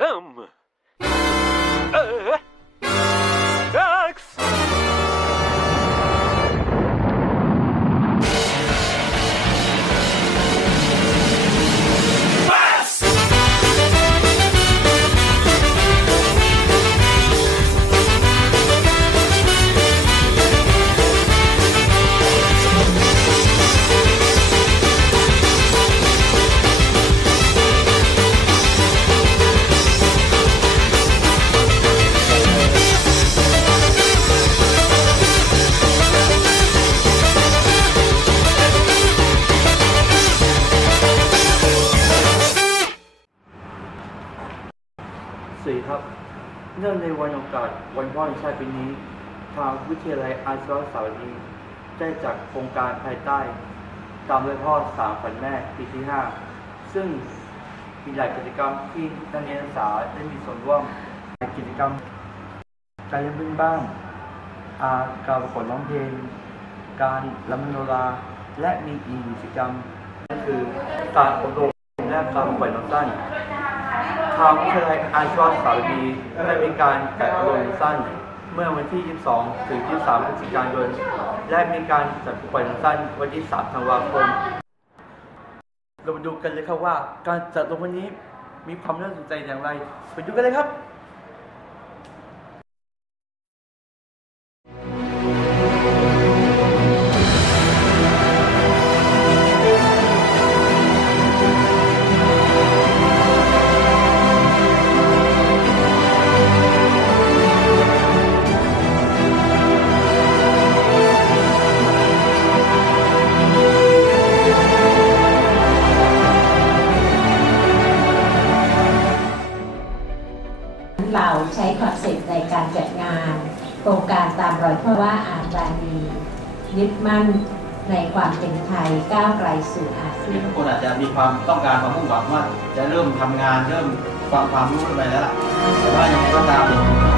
Hım. Ee? 4ครับ เนื่องในวันโอกาสวันพ่อแห่งชาติปีนี้ ทางวิทยาลัยอาชีวศาสตร์นี้ได้จัดโครงการภายใต้ ตามรอยพ่อสามฝันแม่ปีที่ 5 ซึ่งมีหลายกิจกรรมที่นักเรียนนักศึกษาได้มีส่วนร่วมในกิจกรรม การเล่นพื้นบ้านการประกวดร้องเพลง การลำมโนราและมีอีกกิจกรรมก็คือการอบรมและการปล่อยน้ำตั้น ทางวิทยาลัยอาชีวศึกษาดีได้มีการจัดอบรมสั้น เมื่อวันที่ 22 ถึง 23 พฤศจิกายน และมีการจัดประกวดสั้นวันที่ 3 ธันวาคม เรามาดูกันเลยครับว่า การจัดลงวันนี้มีความน่าสนใจอย่างไร ไปดูกันเลยครับ ความสำเซ็ปต์ในการจัดงาน โครงการตามรอยเพราะว่าอาจารียึดมั่นในความเป็นไทยก้าวไกลสู่อาเซียนทุกคนอาจจะมีความต้องการความมุ่งหวังว่า จะเริ่มทำงานเริ่มความความรู้อะไรแล้วล่ะแต่ว่ายังไงก็ตามนี่